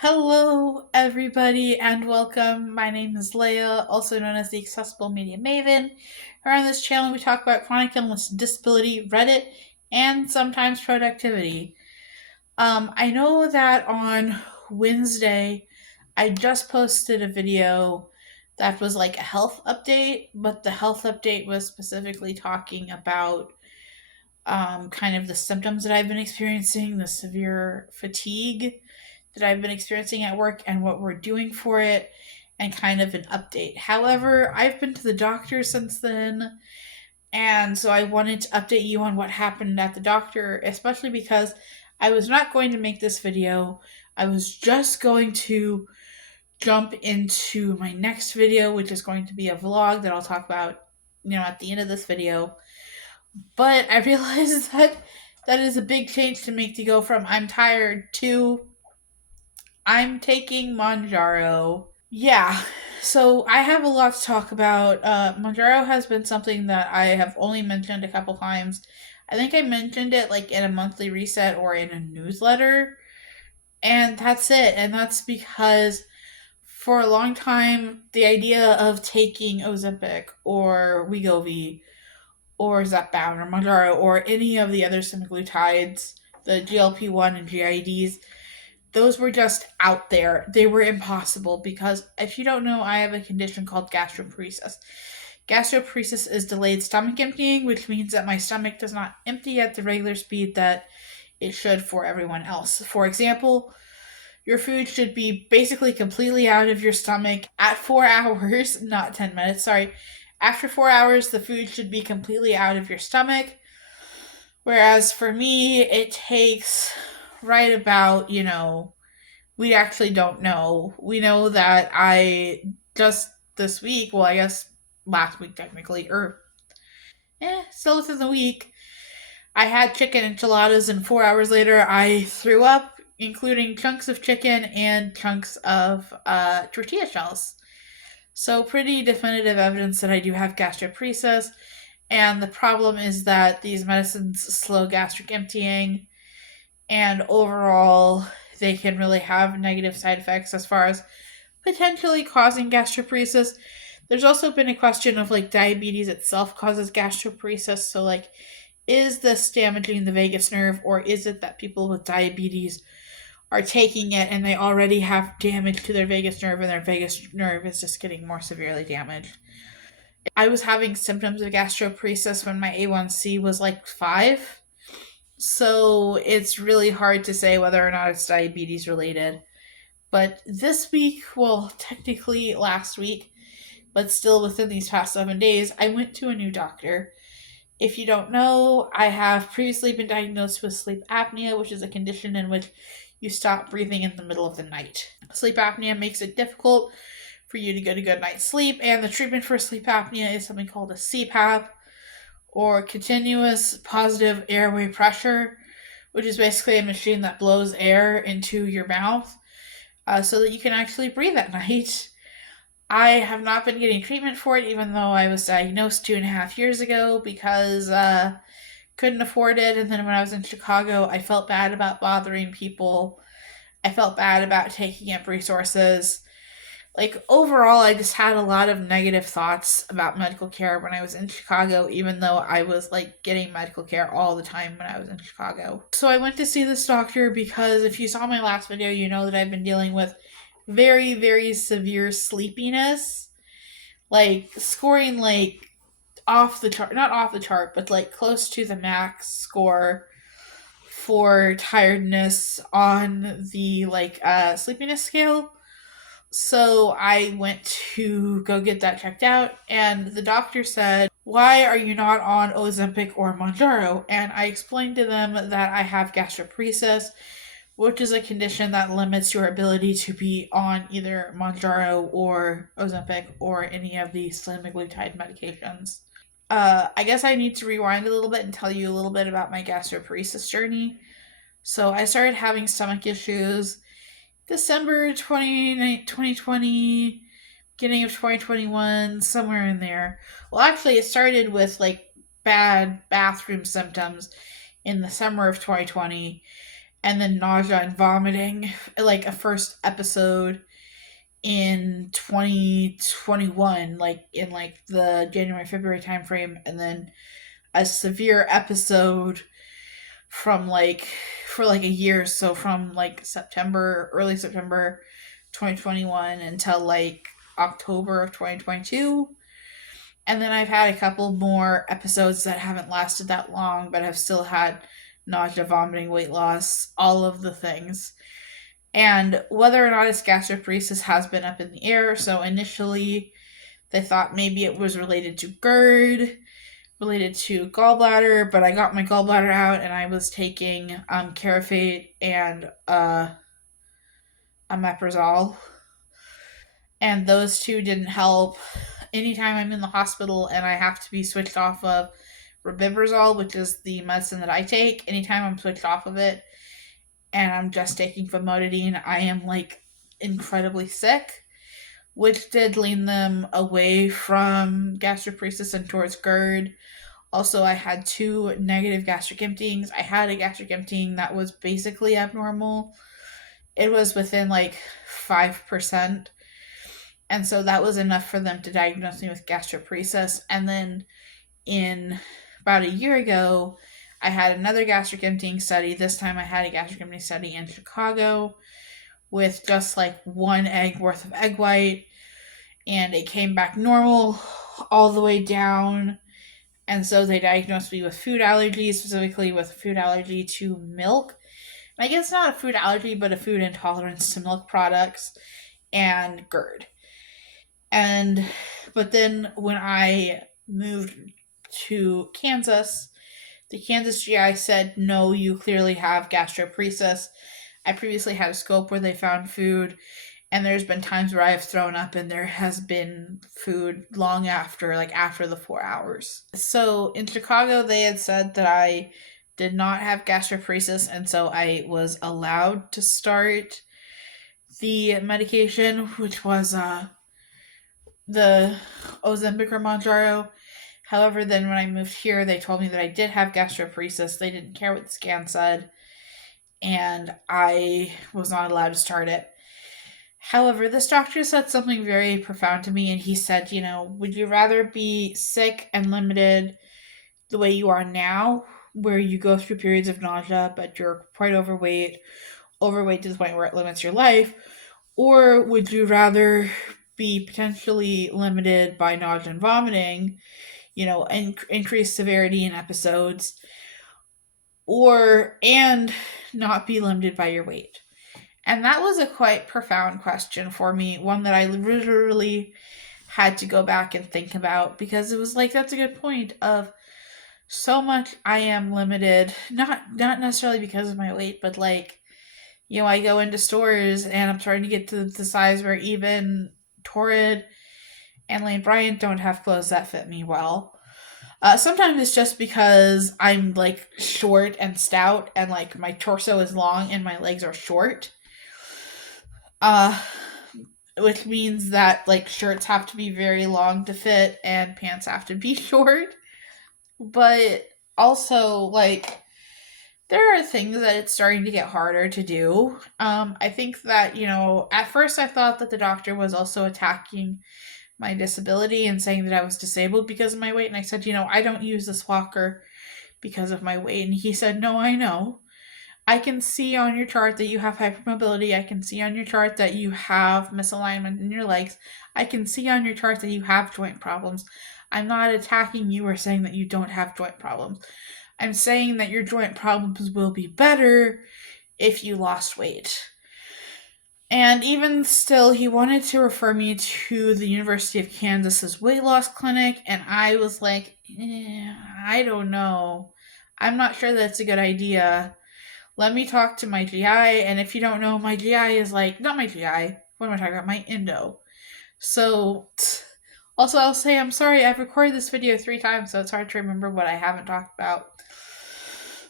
Hello, everybody, and welcome. My name is Laigha, also known as the Accessible Media Maven. Around this channel, we talk about chronic illness, disability, Reddit, and sometimes productivity. I know that on Wednesday, I just posted a video that was like a health update, but the health update was specifically talking about kind of the symptoms that I've been experiencing, the severe fatigue that I've been experiencing at work, and what we're doing for it, and kind of an update. However, I've been to the doctor since then, and so I wanted to update you on what happened at the doctor, especially because I was not going to make this video. I was just going to jump into my next video, which is going to be a vlog that I'll talk about, at the end of this video. But I realized that that is a big change to make to go from I'm tired to I'm taking Manjaro. Yeah, so I have a lot to talk about. Manjaro has been something that I have only mentioned a couple times. I think I mentioned it like in a monthly reset or in a newsletter, and that's it. And that's because for a long time, the idea of taking Ozempic or Wegovy or Zepbound or Manjaro or any of the other semaglutides, the GLP-1 and GIDs, those were just out there. They were impossible because if you don't know, I have a condition called gastroparesis. Gastroparesis is delayed stomach emptying, which means that my stomach does not empty at the regular speed that it should for everyone else. For example, your food should be basically completely out of your stomach at 4 hours, not 10 minutes, sorry. After 4 hours, the food should be completely out of your stomach. Whereas for me, it takes right about, we actually don't know. We know that I just this week, well, I guess last week technically, or still within the week, I had chicken enchiladas, and 4 hours later, I threw up, including chunks of chicken and chunks of tortilla shells. So, pretty definitive evidence that I do have gastroparesis. And the problem is that these medicines slow gastric emptying, and overall, they can really have negative side effects as far as potentially causing gastroparesis. There's also been a question of like diabetes itself causes gastroparesis. So, like, is this damaging the vagus nerve, or is it that people with diabetes are taking it and they already have damage to their vagus nerve and their vagus nerve is just getting more severely damaged? I was having symptoms of gastroparesis when my A1C was like 5. So it's really hard to say whether or not it's diabetes related. But this week, well, technically last week, but still within these past 7 days, I went to a new doctor. If you don't know, I have previously been diagnosed with sleep apnea, which is a condition in which you stop breathing in the middle of the night. Sleep apnea makes it difficult for you to get a good night's sleep, and the treatment for sleep apnea is something called a CPAP, or continuous positive airway pressure, which is basically a machine that blows air into your mouth so that you can actually breathe at night. I have not been getting treatment for it, even though I was diagnosed 2.5 years ago because couldn't afford it. And then when I was in Chicago, I felt bad about bothering people. I felt bad about taking up resources. Like, overall, I just had a lot of negative thoughts about medical care when I was in Chicago, even though I was like getting medical care all the time when I was in Chicago. So I went to see this doctor because if you saw my last video, you know that I've been dealing with very, very severe sleepiness, like scoring like off the chart, not off the chart, but like close to the max score for tiredness on the like sleepiness scale. So I went to go get that checked out, and the doctor said, "Why are you not on Ozempic or Manjaro?" And I explained to them that I have gastroparesis, which is a condition that limits your ability to be on either Manjaro or Ozempic or any of the semaglutide medications. I guess I need to rewind a little bit and tell you a little bit about my gastroparesis journey. So I started having stomach issues December 2020, beginning of 2021, somewhere in there. Well, actually, it started with like bad bathroom symptoms in the summer of 2020. and then nausea and vomiting, like a first episode in 2021, like in like the January February timeframe, and then a severe episode from like for like a year, so from like September, early September 2021 until like October of 2022. And then I've had a couple more episodes that haven't lasted that long, but have still had nausea, vomiting, weight loss, all of the things. And whether or not it's gastroparesis has been up in the air. So initially, they thought maybe it was related to GERD, related to gallbladder, but I got my gallbladder out and I was taking Carafate and omeprazole, and those two didn't help. Anytime I'm in the hospital and I have to be switched off of rabibrazole, which is the medicine that I take, anytime I'm switched off of it and I'm just taking famotidine, I am like incredibly sick, which did lean them away from gastroparesis and towards GERD. Also, I had two negative gastric emptyings. I had a gastric emptying that was basically abnormal. It was within like 5%. And so that was enough for them to diagnose me with gastroparesis. And then in about a year ago, I had another gastric emptying study. This time I had a gastric emptying study in Chicago with just like one egg worth of egg white. And it came back normal all the way down. And so they diagnosed me with food allergy, specifically with food allergy to milk. And I guess not a food allergy, but a food intolerance to milk products and GERD. And but then when I moved to Kansas, the Kansas GI said, no, you clearly have gastroparesis. I previously had a scope where they found food, and there's been times where I have thrown up and there has been food long after, like after the 4 hours. So in Chicago, they had said that I did not have gastroparesis, and so I was allowed to start the medication, which was the Ozempic or Mounjaro. However, then when I moved here, they told me that I did have gastroparesis. They didn't care what the scan said, and I was not allowed to start it. However, this doctor said something very profound to me, and he said, would you rather be sick and limited the way you are now, where you go through periods of nausea, but you're quite overweight to the point where it limits your life, or would you rather be potentially limited by nausea and vomiting, increased severity in episodes, and not be limited by your weight? And that was a quite profound question for me, one that I literally had to go back and think about, because it was like, that's a good point of so much I am limited, not necessarily because of my weight, but like, I go into stores and I'm starting to get to the size where even Torrid and Lane Bryant don't have clothes that fit me well. Sometimes it's just because I'm like short and stout, and like my torso is long and my legs are short. Which means that like shirts have to be very long to fit and pants have to be short. But also, like, there are things that it's starting to get harder to do. I think that, at first I thought that the doctor was also attacking my disability and saying that I was disabled because of my weight. And I said, I don't use this walker because of my weight. And he said, no, I know. I can see on your chart that you have hypermobility. I can see on your chart that you have misalignment in your legs. I can see on your chart that you have joint problems. I'm not attacking you or saying that you don't have joint problems. I'm saying that your joint problems will be better if you lost weight. And even still, he wanted to refer me to the University of Kansas's weight loss clinic, and I was like, I don't know. I'm not sure that's a good idea. Let me talk to my GI, and if you don't know, my GI is like, not my GI, what am I talking about? My endo. So, also I'll say I'm sorry, I've recorded this video 3 times, so it's hard to remember what I haven't talked about.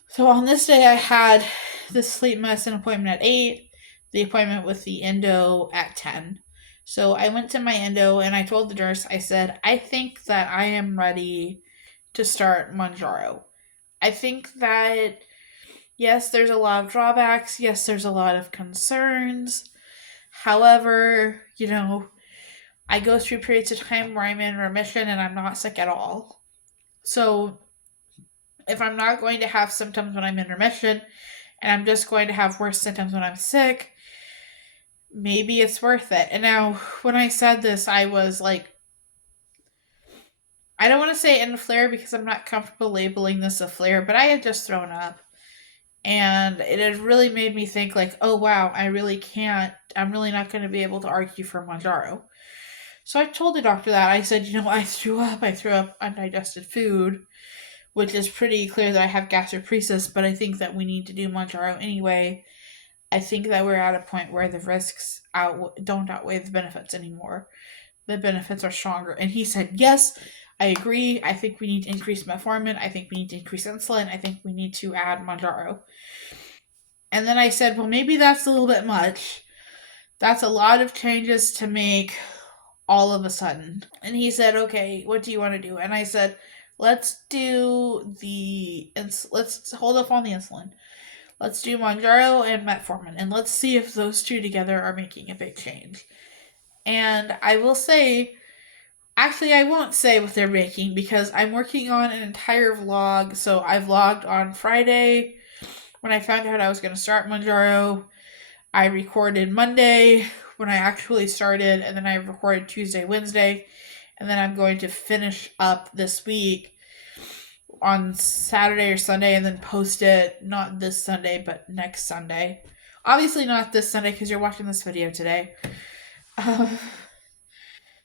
So on this day, I had the sleep medicine appointment at 8, the appointment with the endo at 10. So I went to my endo, and I told the nurse, I said, I think that I am ready to start Mounjaro. I think that Yes, there's a lot of drawbacks. Yes, there's a lot of concerns. However, I go through periods of time where I'm in remission and I'm not sick at all. So if I'm not going to have symptoms when I'm in remission and I'm just going to have worse symptoms when I'm sick, maybe it's worth it. And now, when I said this, I was like, I don't want to say in a flare because I'm not comfortable labeling this a flare, but I had just thrown up. And it had really made me think, like, oh wow, I'm really not going to be able to argue for Manjaro. So I told the doctor that. I said, I threw up undigested food, which is pretty clear that I have gastroparesis, but I think that we need to do Manjaro anyway. I think that we're at a point where the risks don't outweigh the benefits anymore. The benefits are stronger. And he said, yes, I agree. I think we need to increase metformin. I think we need to increase insulin. I think we need to add Manjaro. And then I said, well, maybe that's a little bit much. That's a lot of changes to make all of a sudden. And he said, okay, what do you want to do? And I said, let's hold off on the insulin. Let's do Manjaro and metformin, and let's see if those two together are making a big change. And I will say, actually, I won't say what they're making because I'm working on an entire vlog. So I vlogged on Friday when I found out I was going to start Manjaro. I recorded Monday when I actually started, and then I recorded Tuesday, Wednesday, and then I'm going to finish up this week on Saturday or Sunday and then post it not this Sunday but next Sunday. Obviously not this Sunday because you're watching this video today.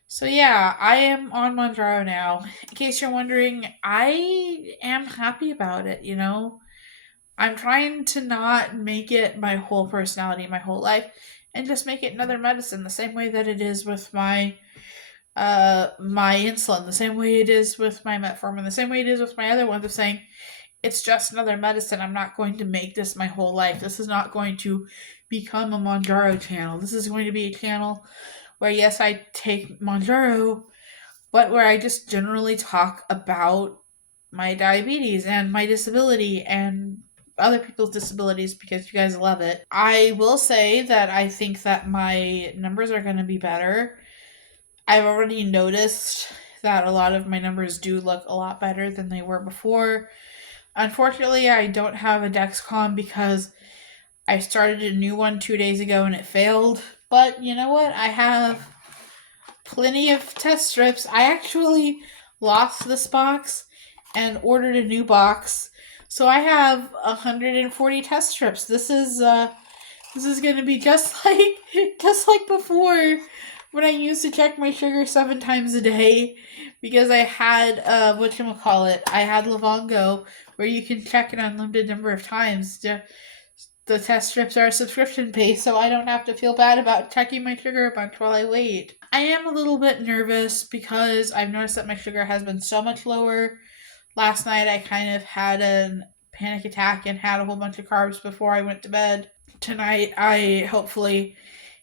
So yeah, I am on Manjaro now. In case you're wondering, I am happy about it, I'm trying to not make it my whole personality, my whole life, and just make it another medicine, the same way that it is with my insulin, the same way it is with my metformin, the same way it is with my other ones of saying it's just another medicine. I'm not going to make this my whole life. This is not going to become a Manjaro channel. This is going to be a channel where, yes, I take Manjaro, but where I just generally talk about my diabetes and my disability and other people's disabilities because you guys love it. I will say that I think that my numbers are going to be better. I've already noticed that a lot of my numbers do look a lot better than they were before. Unfortunately, I don't have a Dexcom because I started a new one 2 days ago and it failed. But you know what? I have plenty of test strips. I actually lost this box and ordered a new box. So I have 140 test strips. This is going to be just like before when I used to check my sugar 7 times a day because I had whatchamacallit. I had Livongo where you can check an unlimited number of times. The test strips are subscription based, so I don't have to feel bad about checking my sugar a bunch while I wait. I am a little bit nervous because I've noticed that my sugar has been so much lower. Last night I kind of had a panic attack and had a whole bunch of carbs before I went to bed. Tonight I hopefully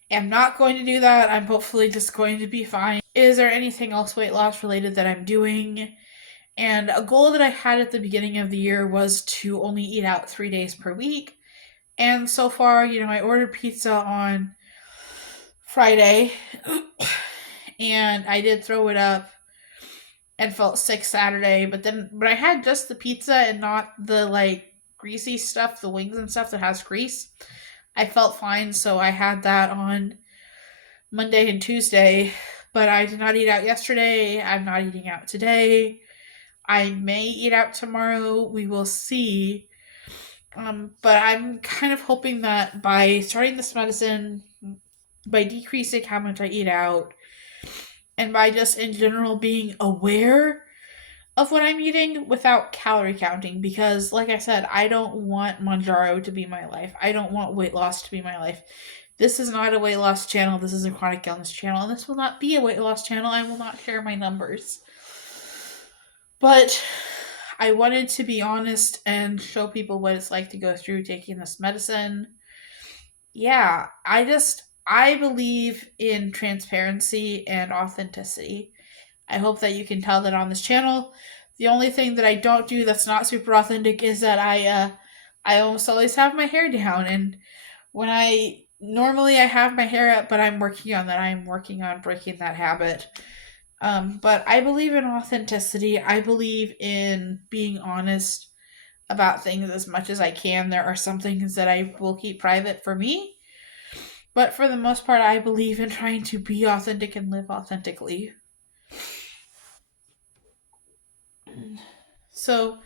am not going to do that. I'm hopefully just going to be fine. Is there anything else weight loss related that I'm doing? And a goal that I had at the beginning of the year was to only eat out 3 days per week. And so far, I ordered pizza on Friday and I did throw it up and felt sick Saturday, but I had just the pizza and not the greasy stuff, the wings and stuff that has grease. I felt fine, so I had that on Monday and Tuesday, but I did not eat out yesterday. I'm not eating out today. I may eat out tomorrow. We will see. But I'm kind of hoping that by starting this medicine, by decreasing how much I eat out, and by just in general being aware of what I'm eating without calorie counting, because like I said, I don't want Manjaro to be my life. I don't want weight loss to be my life. This is not a weight loss channel. This is a chronic illness channel, and this will not be a weight loss channel. I will not share my numbers. But I wanted to be honest and show people what it's like to go through taking this medicine. Yeah, I believe in transparency and authenticity. I hope that you can tell that on this channel. The only thing that I don't do that's not super authentic is that I almost always have my hair down. And when I normally I have my hair up, but I'm working on that. I'm working on breaking that habit. But I believe in authenticity. I believe in being honest about things as much as I can. There are some things that I will keep private for me, but for the most part, I believe in trying to be authentic and live authentically. So,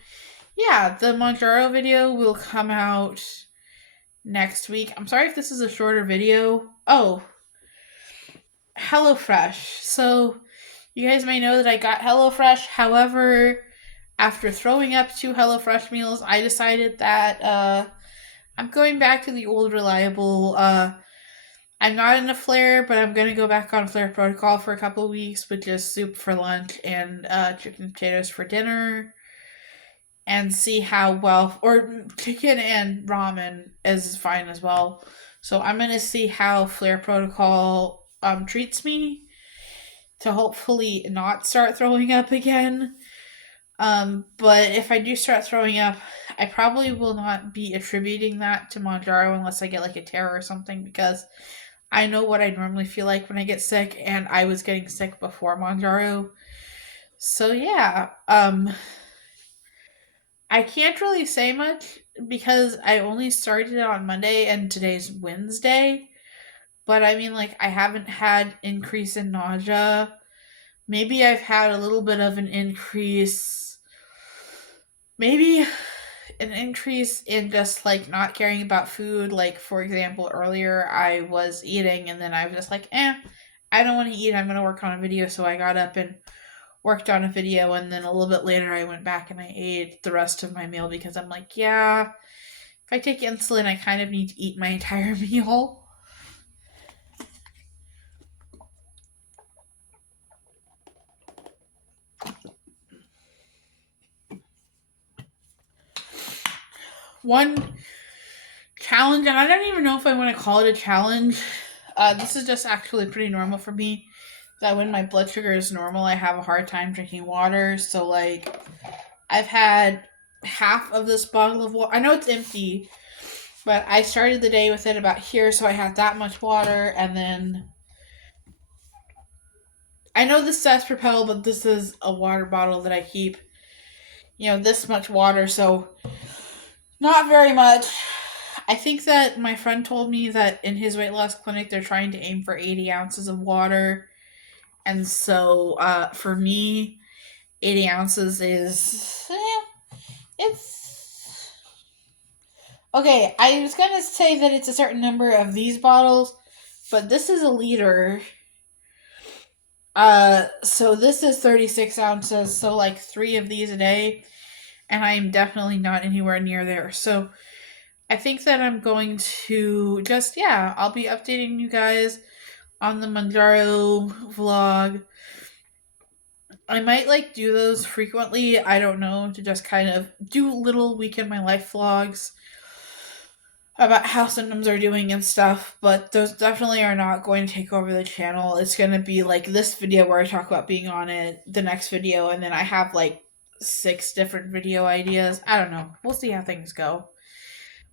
yeah, the Monjaro video will come out next week. I'm sorry if this is a shorter video. Oh, HelloFresh. So, you guys may know that I got HelloFresh. However, after throwing up 2 HelloFresh meals, I decided that I'm going back to the old reliable. I'm not in a flare, but I'm gonna go back on flare protocol for a couple of weeks with just soup for lunch and chicken and potatoes for dinner, and see how well, or chicken and ramen is fine as well. So I'm gonna see how flare protocol treats me to hopefully not start throwing up again. But if I do start throwing up, I probably will not be attributing that to Monjaro unless I get like a tear or something, because I know what I normally feel like when I get sick, and I was getting sick before Monjaro. So yeah, I can't really say much because I only started it on Monday and today's Wednesday. But I mean, like, I haven't had increase in nausea. Maybe I've had a little bit of an increase. Maybe an increase in just like not caring about food. Like, for example, earlier I was eating and then I was just like, I don't want to eat. I'm going to work on a video. So I got up and worked on a video. And then a little bit later, I went back and I ate the rest of my meal because I'm like, yeah, if I take insulin, I kind of need to eat my entire meal. One challenge, and I don't even know if I want to call it a challenge. This is just actually pretty normal for me. That when my blood sugar is normal, I have a hard time drinking water. So, like, I've had half of this bottle of water. I know it's empty, but I started the day with it about here, so I had that much water. And then I know this says Propel, but this is a water bottle that I keep, this much water. So, not very much. I think that my friend told me that in his weight loss clinic, they're trying to aim for 80 ounces of water. And so for me, 80 ounces is. It's. Okay, I was going to say that it's a certain number of these bottles, but this is a liter. So this is 36 ounces, so like 3 of these a day. And I'm definitely not anywhere near there. So I think that I'm going to just, yeah, I'll be updating you guys on the Manjaro vlog. I might like do those frequently. I don't know, to just kind of do little week in my life vlogs about how symptoms are doing and stuff, but those definitely are not going to take over the channel. It's going to be like this video where I talk about being on it, the next video, and then I have like 6 different video ideas. I don't know. We'll see how things go.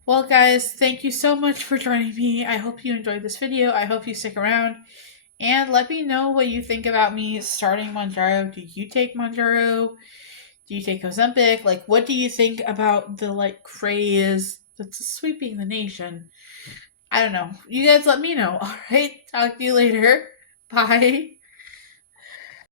Well, guys, thank you so much for joining me. I hope you enjoyed this video. I hope you stick around. And let me know what you think about me starting Monjaro. Do you take Monjaro? Do you take Ozempic? Like, what do you think about the, like, craze that's sweeping the nation? I don't know. You guys let me know. All right. Talk to you later. Bye.